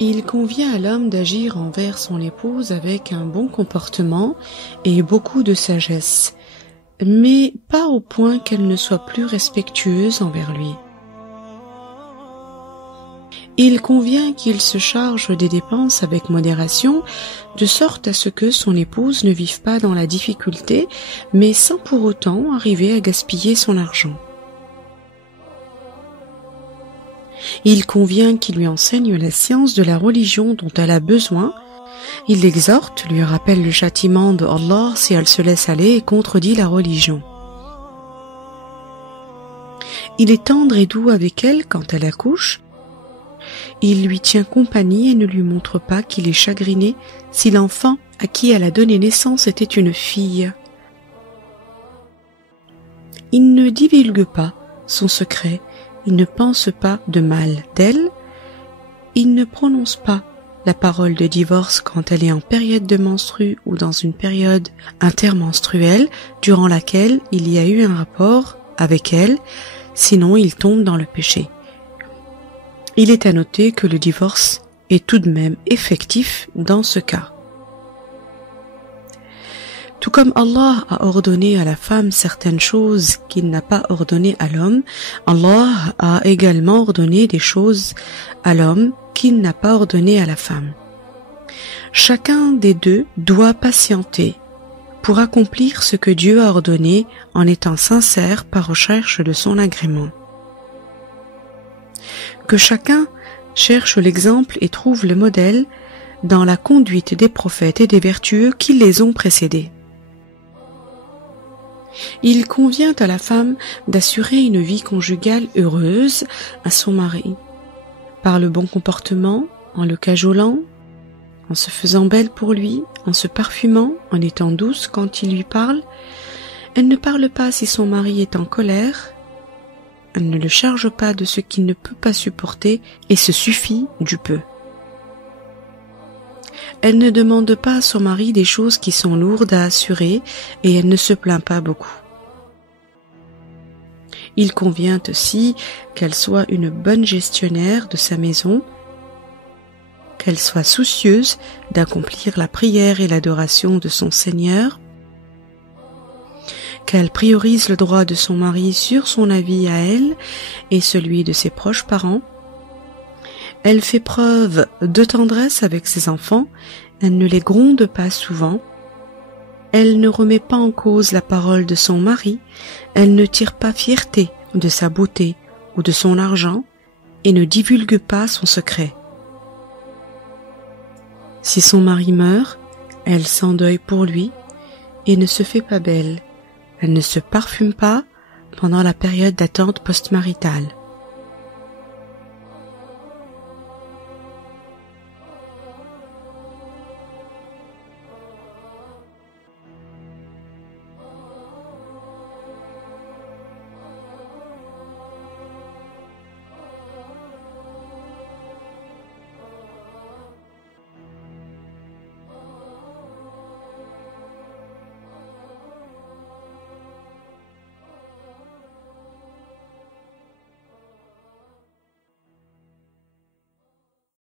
Il convient à l'homme d'agir envers son épouse avec un bon comportement et beaucoup de sagesse, mais pas au point qu'elle ne soit plus respectueuse envers lui. Il convient qu'il se charge des dépenses avec modération, de sorte à ce que son épouse ne vive pas dans la difficulté, mais sans pour autant arriver à gaspiller son argent. Il convient qu'il lui enseigne la science de la religion dont elle a besoin. Il l'exhorte, lui rappelle le châtiment de Allah si elle se laisse aller et contredit la religion. Il est tendre et doux avec elle quand elle accouche. Il lui tient compagnie et ne lui montre pas qu'il est chagriné si l'enfant à qui elle a donné naissance était une fille. Il ne divulgue pas son secret, il ne pense pas de mal d'elle, il ne prononce pas la parole de divorce quand elle est en période de menstrue ou dans une période intermenstruelle durant laquelle il y a eu un rapport avec elle, sinon il tombe dans le péché. Il est à noter que le divorce est tout de même effectif dans ce cas. Tout comme Allah a ordonné à la femme certaines choses qu'il n'a pas ordonnées à l'homme, Allah a également ordonné des choses à l'homme qu'il n'a pas ordonnées à la femme. Chacun des deux doit patienter pour accomplir ce que Dieu a ordonné en étant sincère par recherche de son agrément. Que chacun cherche l'exemple et trouve le modèle dans la conduite des prophètes et des vertueux qui les ont précédés. Il convient à la femme d'assurer une vie conjugale heureuse à son mari, par le bon comportement, en le cajolant, en se faisant belle pour lui, en se parfumant, en étant douce quand il lui parle. Elle ne parle pas si son mari est en colère. Elle ne le charge pas de ce qu'il ne peut pas supporter et se suffit du peu. Elle ne demande pas à son mari des choses qui sont lourdes à assurer et elle ne se plaint pas beaucoup. Il convient aussi qu'elle soit une bonne gestionnaire de sa maison, qu'elle soit soucieuse d'accomplir la prière et l'adoration de son Seigneur, qu'elle priorise le droit de son mari sur son avis à elle et celui de ses proches parents. Elle fait preuve de tendresse avec ses enfants, elle ne les gronde pas souvent, elle ne remet pas en cause la parole de son mari, elle ne tire pas fierté de sa beauté ou de son argent et ne divulgue pas son secret. Si son mari meurt, elle s'endeuille pour lui et ne se fait pas belle. Elle ne se parfume pas pendant la période d'attente postmaritale.